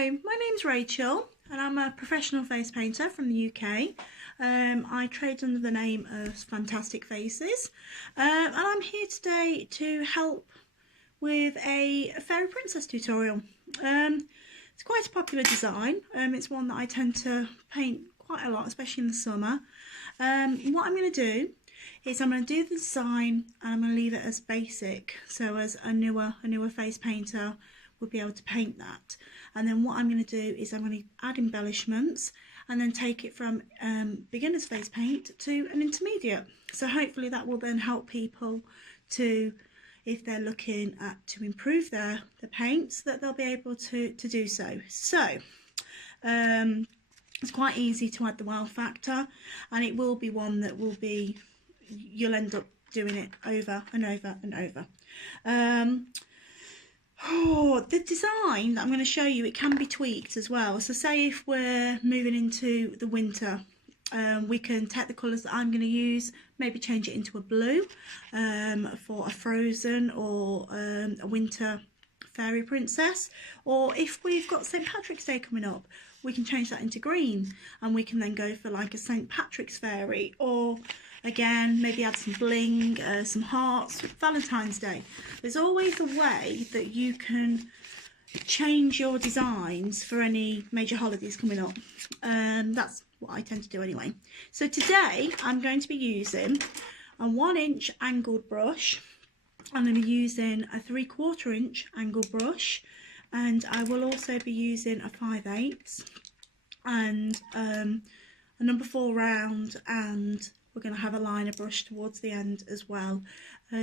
Hello, my name's Rachel and I'm a professional face painter from the UK. I trade under the name of Fantastic Faces and I'm here today to help with a fairy princess tutorial. It's quite a popular design. It's one that I tend to paint quite a lot, especially in the summer. What I'm going to do is I'm going to do the design and I'm going to leave it as basic, so as a newer face painter would be able to paint that. And then what I'm going to do is I'm going to add embellishments and then take it from beginner's face paint to an intermediate. So hopefully that will then help people to, if they're looking to improve their paints, that they'll be able to do so. So it's quite easy to add the wow factor, and it will be one that will be, you'll end up doing it over and over and over. The design that I'm going to show you, it can be tweaked as well. So say if we're moving into the winter, we can take the colours that I'm going to use, maybe change it into a blue for a frozen or a winter fairy princess. Or if we've got St. Patrick's Day coming up, we can change that into green and we can then go for like a St. Patrick's fairy, or again maybe add some bling, some hearts, Valentine's Day. There's always a way that you can change your designs for any major holidays coming up. That's what I tend to do anyway. So today I'm going to be using a 1-inch angled brush. I'm going to be using a 3/4 inch angled brush, and I will also be using a 5/8 and a number 4 round, and we're going to have a liner brush towards the end as well.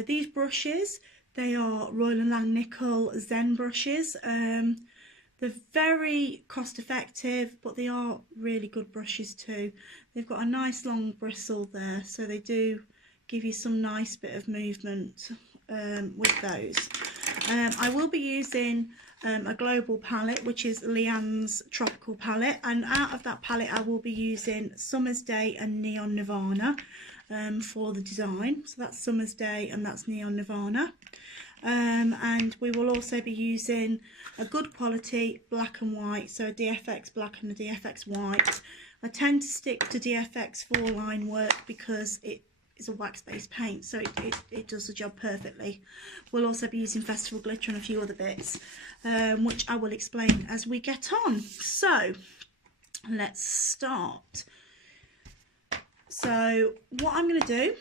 These brushes, they are Royal & Langnickel Zen brushes. They're very cost effective, but they are really good brushes too. They've got a nice long bristle there, so they do give you some nice bit of movement with those. I will be using a global palette, which is Leanne's Tropical palette, and out of that palette I will be using Summer's Day and Neon Nirvana for the design. So that's Summer's Day and that's Neon Nirvana. And we will also be using a good quality black and white, so a DFX black and a DFX white. I tend to stick to DFX 4-line work because it is a wax-based paint, so it does the job perfectly. We'll also be using Festival Glitter and a few other bits, which I will explain as we get on. So let's start. So what I'm going to do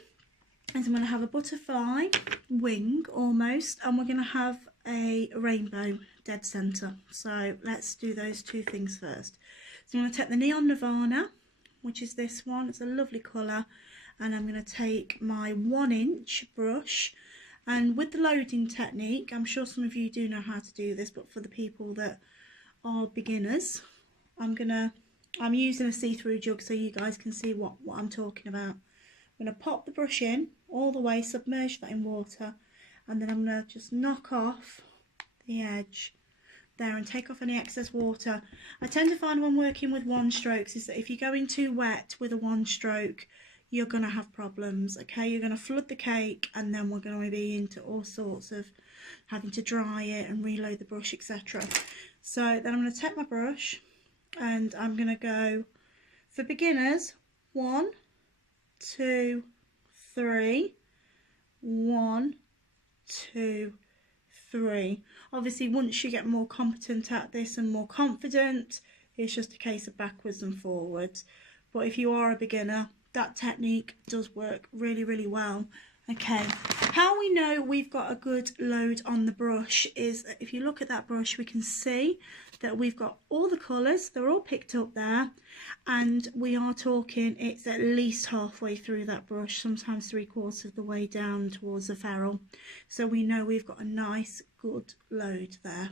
is I'm going to have a butterfly wing almost, and we're going to have a rainbow dead centre. So let's do those two things first. So I'm going to take the Neon Nirvana, which is this one. It's a lovely colour. And I'm going to take my 1-inch brush, and with the loading technique, I'm sure some of you do know how to do this, but for the people that are beginners, I'm using a see-through jug so you guys can see what I'm talking about. I'm going to pop the brush in all the way, submerge that in water, and then I'm going to just knock off the edge there and take off any excess water. I tend to find when working with 1-strokes is that if you're going too wet with a 1-stroke, you're going to have problems, okay? You're going to flood the cake, and then we're going to be into all sorts of having to dry it and reload the brush, etc. So then I'm going to take my brush and I'm going to go, for beginners, 1, 2, 3, 1, 2, 3. Obviously once you get more competent at this and more confident, it's just a case of backwards and forwards. But if you are a beginner, that technique does work really well. Okay, how we know we've got a good load on the brush is that if you look at that brush, we can see that we've got all the colours, they're all picked up there, and we are talking it's at least halfway through that brush, sometimes 3/4 of the way down towards the ferrule. So we know we've got a nice good load there.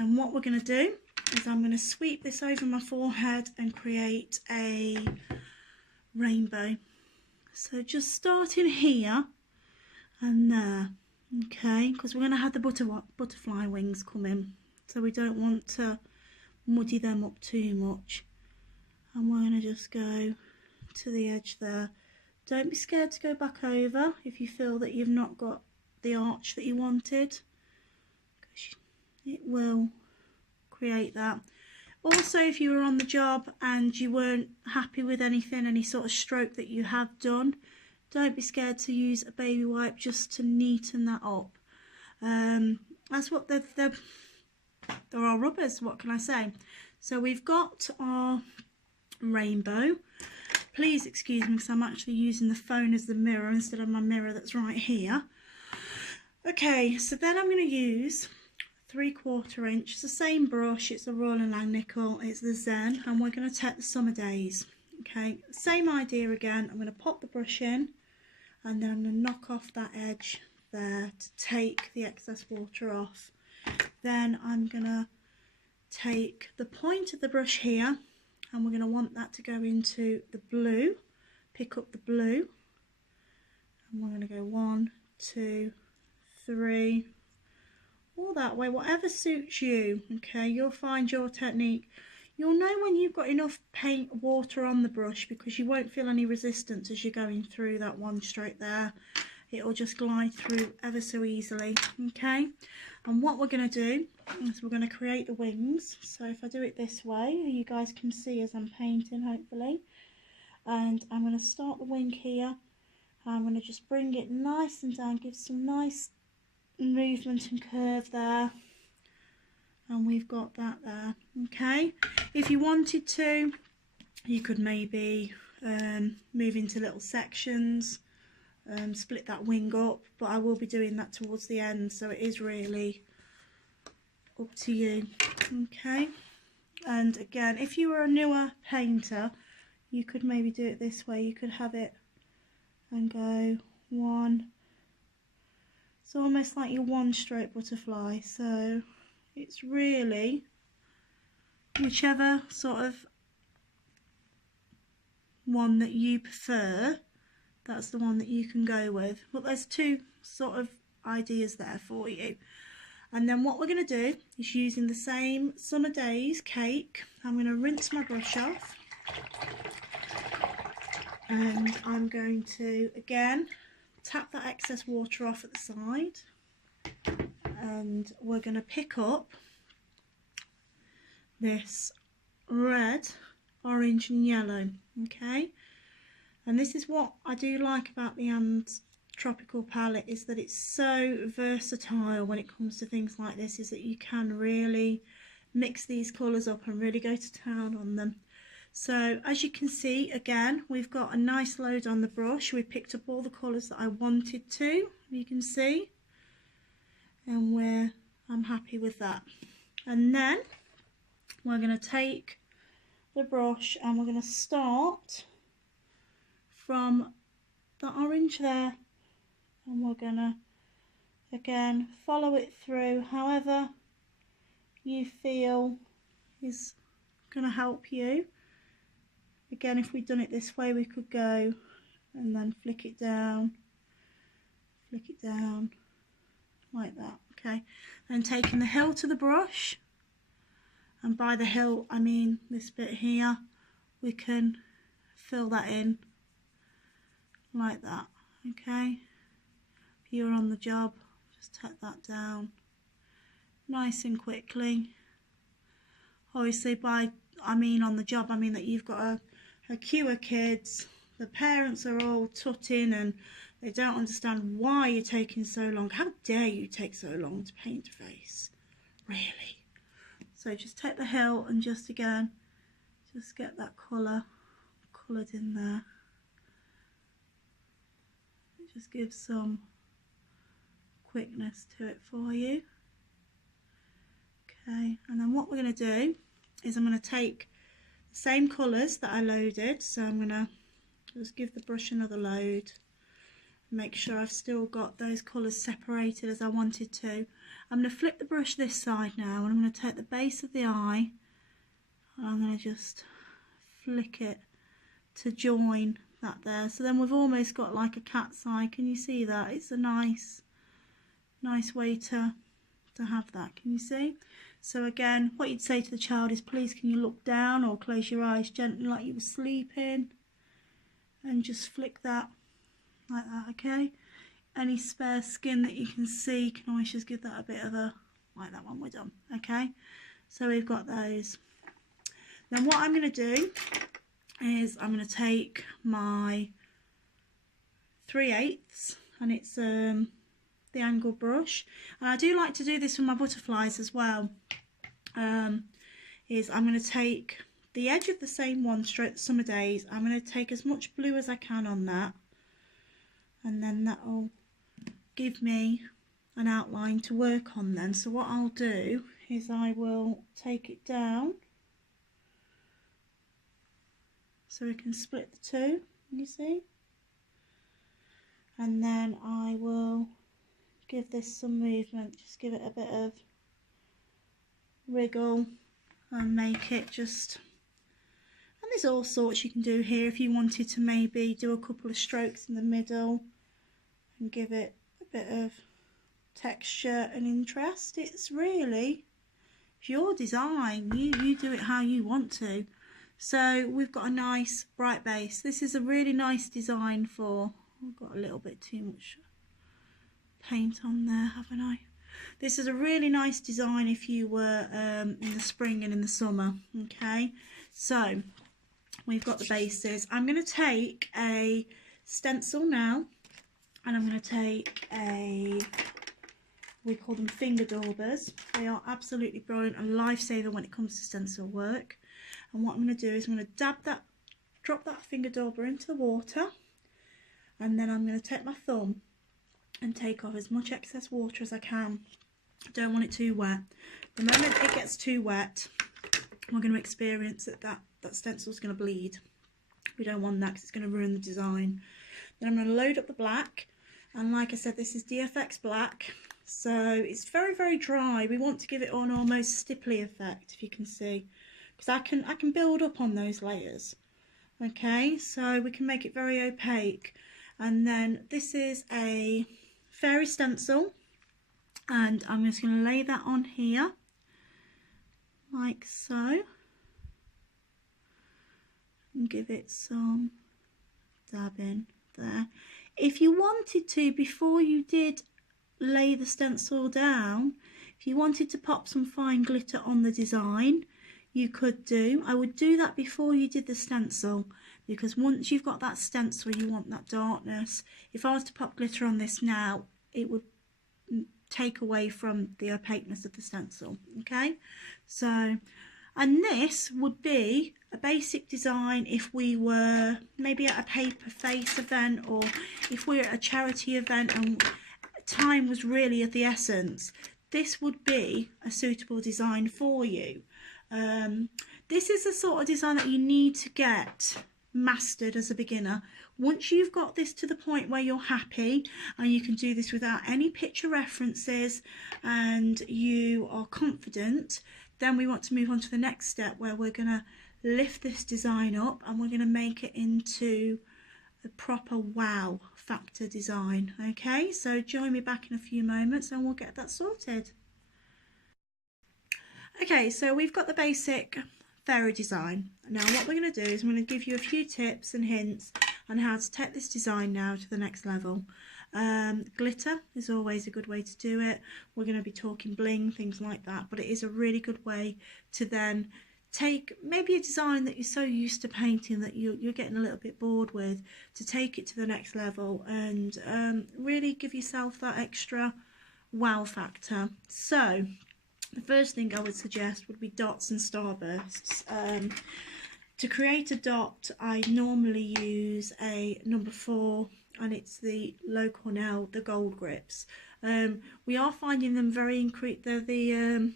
And what we're going to do is I'm going to sweep this over my forehead and create a rainbow. So just starting here and there, okay, because we're going to have the butterfly wings come in, so we don't want to muddy them up too much. And we're going to just go to the edge there. Don't be scared to go back over if you feel that you've not got the arch that you wanted, because it will create that. Also, if you were on the job and you weren't happy with anything, any sort of stroke that you have done, don't be scared to use a baby wipe just to neaten that up. That's what there are rubbers, what can I say? So we've got our rainbow. Please excuse me because I'm actually using the phone as the mirror instead of my mirror that's right here. Okay, so then I'm going to use 3/4 inch. It's the same brush, it's a Royal & Langnickel, it's the Zen, and we're going to take the Summer Days. Okay, same idea again. I'm going to pop the brush in and then I'm going to knock off that edge there to take the excess water off. Then I'm going to take the point of the brush here and we're going to want that to go into the blue. Pick up the blue and we're going to go 1, 2, 3, all that way, whatever suits you. Okay, you'll find your technique. You'll know when you've got enough paint water on the brush because you won't feel any resistance as you're going through that one stroke there. It'll just glide through ever so easily. Okay, and what we're going to do is we're going to create the wings. So if I do it this way, you guys can see as I'm painting hopefully. And I'm going to start the wing here. I'm going to just bring it nice and down, give some nice movement and curve there, and we've got that there. Okay, if you wanted to, you could maybe move into little sections, split that wing up, but I will be doing that towards the end, so it is really up to you. Okay, and again, if you were a newer painter, you could maybe do it this way. You could have it and go 1. It's almost like your 1-stroke butterfly, so it's really whichever sort of one that you prefer, that's the one that you can go with. But there's 2 sort of ideas there for you. And then what we're going to do is, using the same Summer Days cake, I'm going to rinse my brush off and I'm going to again tap that excess water off at the side, and we're going to pick up this red, orange and yellow. Okay, and this is what I do like about the Tropical palette, is that it's so versatile when it comes to things like this, is that you can really mix these colours up and really go to town on them. So as you can see, again, we've got a nice load on the brush. We picked up all the colours that I wanted to, you can see, and I'm happy with that. And then we're going to take the brush and we're going to start from the orange there, and we're going to again follow it through however you feel is going to help you. Again, if we'd done it this way, we could go and then flick it down like that. Okay, then taking the hilt of the brush, and by the hilt I mean this bit here, we can fill that in like that. Okay, if you're on the job, just tap that down nice and quickly. Obviously on the job I mean that you've got a queue of kids, the parents are all tutting and they don't understand why you're taking so long. How dare you take so long to paint a face, really? So just take the hilt and just again just get that colour coloured in there. It just gives some quickness to it for you. Okay, and then what we're going to do is I'm going to take the same colours that I loaded, so I'm going to just give the brush another load, make sure I've still got those colours separated as I wanted to. I'm going to flip the brush this side now, and I'm going to take the base of the eye and I'm going to just flick it to join that there. So then we've almost got like a cat's eye. Can you see that? It's a nice way to have that. Can you see? So again, what you'd say to the child is, please can you look down or close your eyes gently like you were sleeping, and just flick that like that. Okay, any spare skin that you can see, you can always just give that a bit of a, like that one, we're done. Okay, So we've got those. Then what I'm going to do is I'm going to take my 3/8 and it's the angle brush, and I do like to do this with my butterflies as well. Is I'm going to take the edge of the same one, stroke the summer days. I'm going to take as much blue as I can on that, and then that'll give me an outline to work on then. So what I'll do is I will take it down so we can split the two, you see, and then I will give this some movement, just give it a bit of wriggle and make it just, and there's all sorts you can do here if you wanted to maybe do a couple of strokes in the middle and give it a bit of texture and interest. It's really your design, you do it how you want to. So we've got a nice bright base. This is a really nice design for, I've got a little bit too much paint on there, haven't I? This is a really nice design if you were in the spring and in the summer. Okay, so we've got the bases. I'm going to take a stencil now, and I'm going to take a, we call them finger daubers. They are absolutely brilliant and lifesaver when it comes to stencil work. And what I'm going to do is I'm going to drop that finger dauber into the water, and then I'm going to take my thumb and take off as much excess water as I can. I don't want it too wet. The moment it gets too wet, we're going to experience that stencil's going to bleed. We don't want that because it's going to ruin the design. Then I'm going to load up the black, and like I said, this is DFX black, so it's very, very dry. We want to give it an almost stipply effect, if you can see, because I can build up on those layers. Okay, so we can make it very opaque. And then this is a fairy stencil, and I'm just going to lay that on here like so and give it some dabbing there. If you wanted to, before you did lay the stencil down, if you wanted to pop some fine glitter on the design, you could do. I would do that before you did the stencil, because once you've got that stencil, you want that darkness. If I was to pop glitter on this now, it would take away from the opaqueness of the stencil. Okay, so, and this would be a basic design if we were maybe at a paper face event, or if we're at a charity event and time was really of the essence. This would be a suitable design for you. This is the sort of design that you need to get mastered as a beginner. Once you've got this to the point where you're happy and you can do this without any picture references and you are confident, then we want to move on to the next step, where we're going to lift this design up and we're going to make it into a proper wow factor design. Okay, so join me back in a few moments and we'll get that sorted. Okay, so we've got the basic fairy design. Now what we're going to do is I'm going to give you a few tips and hints on how to take this design now to the next level. Glitter is always a good way to do it. We're going to be talking bling, things like that, but it is a really good way to then take maybe a design that you're so used to painting that you're getting a little bit bored with, to take it to the next level and really give yourself that extra wow factor. So the first thing I would suggest would be dots and starbursts. To create a dot, I normally use a number 4, and it's the Low Cornell, the gold grips. We are finding them very they're the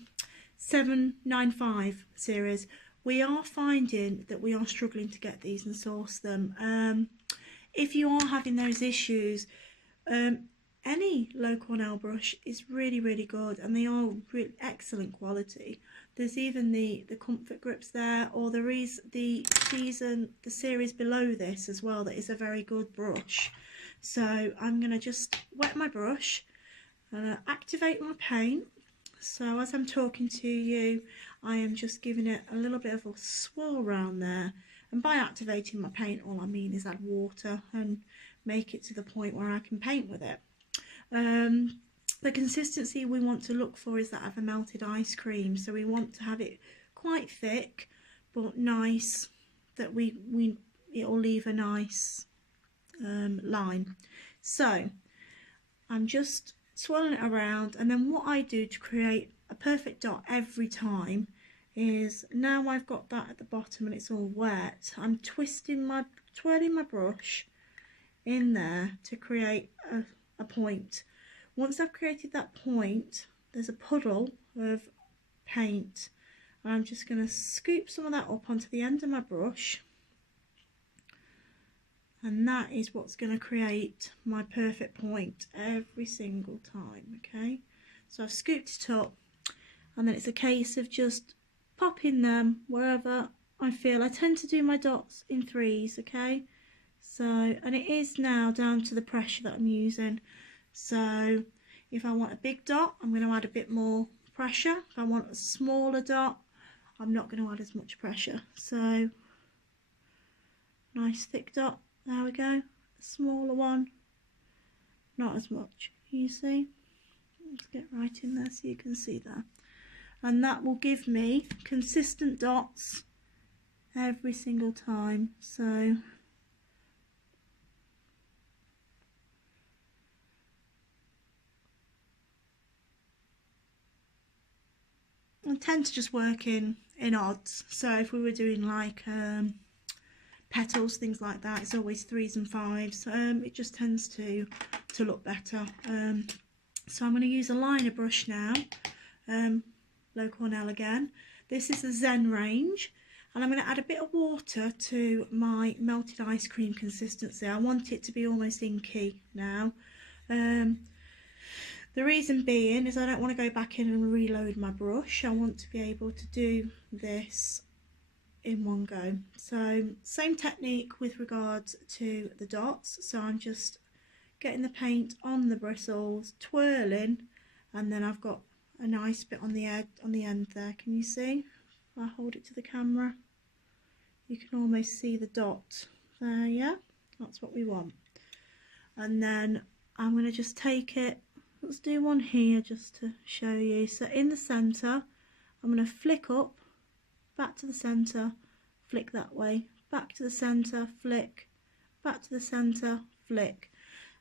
795 series. We are finding that we are struggling to get these and source them. If you are having those issues, any Low Cornell brush is really, really good, and they are really excellent quality. There's even the comfort grips there, or there is the series below this as well, that is a very good brush. So I'm going to just wet my brush and activate my paint. So as I'm talking to you, I am just giving it a little bit of a swirl around there, and by activating my paint, all I mean is add water and make it to the point where I can paint with it. the consistency we want to look for is that of a melted ice cream. So we want to have it quite thick but nice, that it'll leave a nice line. So I'm just swirling it around, and then what I do to create a perfect dot every time is, now I've got that at the bottom and it's all wet, I'm twirling my brush in there to create a point. Once I've created that point, there's a puddle of paint, and I'm just going to scoop some of that up onto the end of my brush, and that is what's going to create my perfect point every single time. Okay, so I've scooped it up, and then it's a case of just popping them wherever I feel. I tend to do my dots in threes. Okay, so, and it is now down to the pressure that I'm using. So if I want a big dot, I'm going to add a bit more pressure. If I want a smaller dot, I'm not going to add as much pressure. So nice thick dot, there we go. A smaller one, not as much, you see. Let's get right in there so you can see that. And that will give me consistent dots every single time. So I tend to just work in odds. So if we were doing like petals, things like that, it's always 3s and 5s. It just tends to look better. So I'm going to use a liner brush now, Low Cornell again. This is the Zen range, and I'm going to add a bit of water to my melted ice cream consistency. I want it to be almost inky now. The reason being is I don't want to go back in and reload my brush. I want to be able to do this in one go. So same technique with regards to the dots. So I'm just getting the paint on the bristles, twirling, and then I've got a nice bit on the end there. Can you see? If I hold it to the camera, you can almost see the dot there. Yeah, that's what we want. And then I'm going to just take it, let's do one here just to show you. So in the centre, I'm going to flick up, back to the centre, flick that way, back to the centre, flick, back to the centre, flick.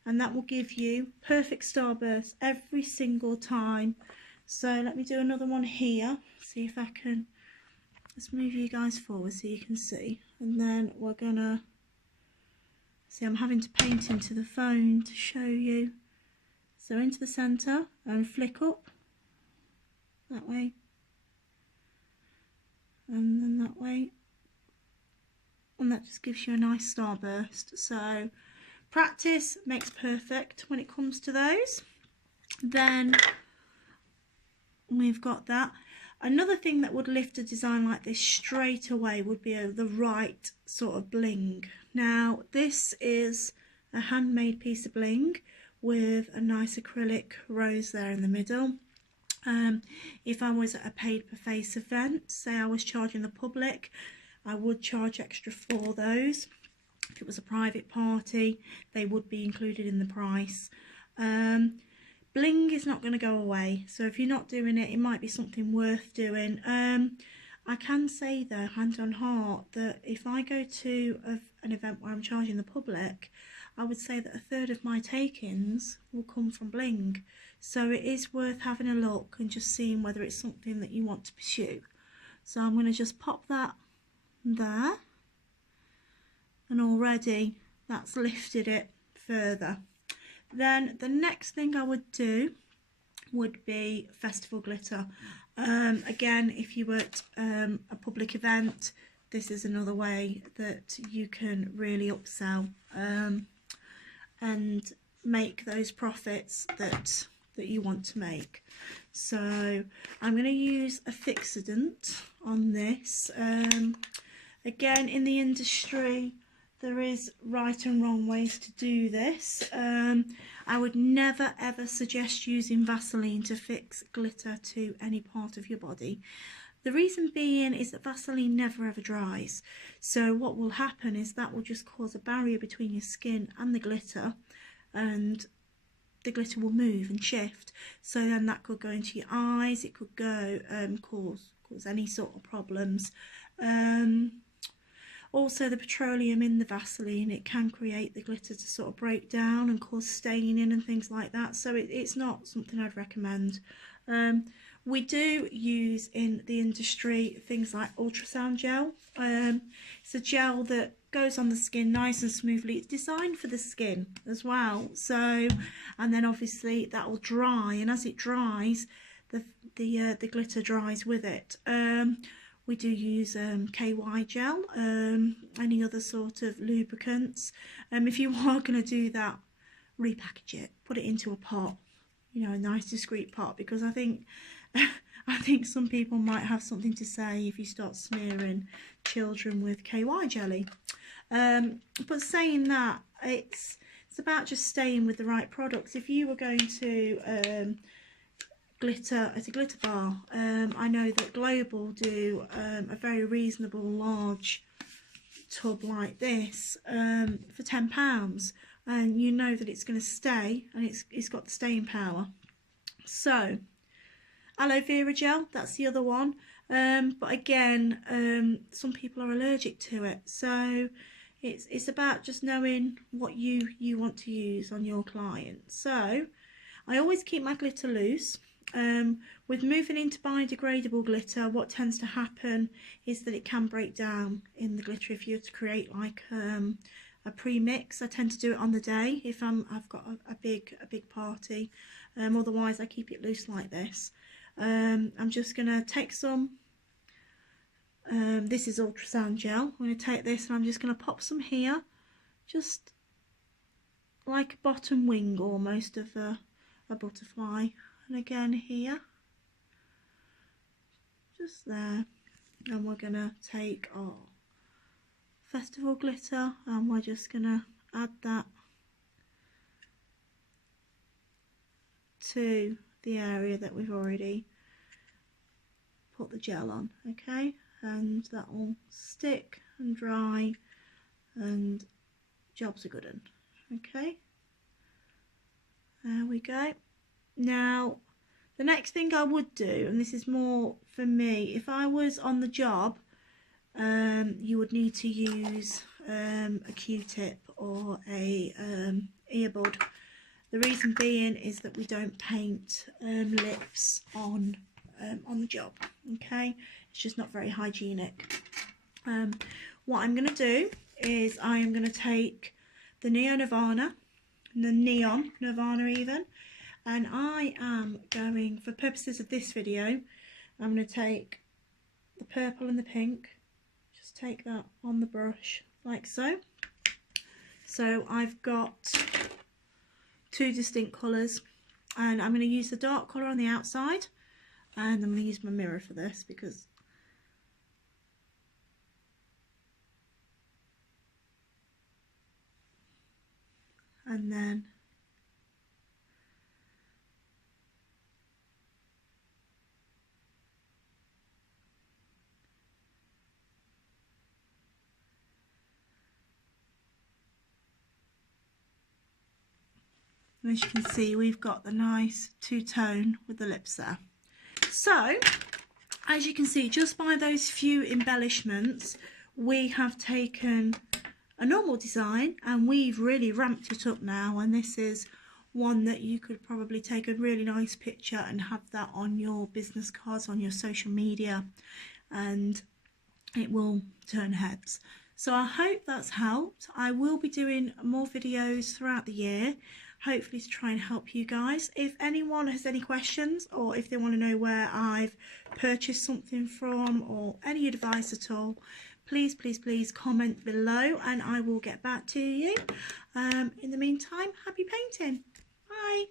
And that will give you perfect starbursts every single time. So let me do another one here, see if I can, let's move you guys forward so you can see. And then we're gonna, see, I'm having to paint into the phone to show you. So into the centre and flick up, that way, and then that way. And that just gives you a nice starburst. So practice makes perfect when it comes to those. Then we've got that. Another thing that would lift a design like this straight away would be the right sort of bling. Now this is a handmade piece of bling with a nice acrylic rose there in the middle. If I was at a paid per face event, say I was charging the public, I would charge extra for those. If it was a private party, they would be included in the price. Bling is not going to go away, so if you're not doing it, it might be something worth doing. I can say though, hand on heart, that if I go to an event where I'm charging the public, I would say that 1/3 of my take-ins will come from bling. So it is worth having a look and just seeing whether it's something that you want to pursue. So I'm going to just pop that there, and already that's lifted it further. Then the next thing I would do would be festival glitter. Again, if you were at a public event, this is another way that you can really upsell and make those profits that you want to make. So I'm going to use a fixodant on this. Again, in the industry, there is right and wrong ways to do this. I would never ever suggest using Vaseline to fix glitter to any part of your body. The reason being is that Vaseline never ever dries. So what will happen is that will just cause a barrier between your skin and the glitter, and the glitter will move and shift. So then that could go into your eyes, it could go cause any sort of problems. Also, the petroleum in the Vaseline, it can create the glitter to sort of break down and cause staining and things like that. So it's not something I'd recommend. We do use in the industry things like ultrasound gel. It's a gel that goes on the skin nice and smoothly. It's designed for the skin as well. So, and then obviously that will dry, and as it dries, the glitter dries with it. We do use KY gel, any other sort of lubricants. If you are going to do that, repackage it, put it into a pot, you know, a nice discreet pot, because I think some people might have something to say if you start smearing children with KY jelly. But saying that, it's about just staying with the right products. If you were going to glitter at a glitter bar, I know that Global do a very reasonable large tub like this for £10, and you know that it's going to stay, and it's got the staying power. So aloe vera gel, that's the other one, but again, some people are allergic to it, so it's about just knowing what you want to use on your client. So I always keep my glitter loose. With moving into biodegradable glitter, what tends to happen is that it can break down in the glitter if you were to create like a pre-mix. I tend to do it on the day if I've got a big party. Otherwise I keep it loose like this. I'm just gonna take some, this is ultrasound gel. I'm gonna take this and I'm just gonna pop some here, just like a bottom wing almost of a butterfly. And again here, just there, and we're gonna take our festival glitter and we're just gonna add that to the area that we've already put the gel on, okay, and that will stick and dry, and job's a good one. Okay, there we go. Now, the next thing I would do, and this is more for me, if I was on the job, you would need to use a Q-tip or a earbud. The reason being is that we don't paint lips on the job. Okay, it's just not very hygienic. What I'm going to do is I am going to take the Neon Nirvana, the Neon Nirvana even. And I am going, for purposes of this video, I'm going to take the purple and the pink, just take that on the brush like so. So I've got two distinct colours, and I'm going to use the dark colour on the outside, and I'm going to use my mirror for this because and then as you can see, we've got the nice two-tone with the lips there. So, as you can see, just by those few embellishments, we have taken a normal design and we've really ramped it up now, and this is one that you could probably take a really nice picture and have that on your business cards, on your social media, and it will turn heads. So I hope that's helped. I will be doing more videos throughout the year, hopefully to try and help you guys. If anyone has any questions, or if they want to know where I've purchased something from, or any advice at all, please comment below and I will get back to you. In the meantime, happy painting. Bye.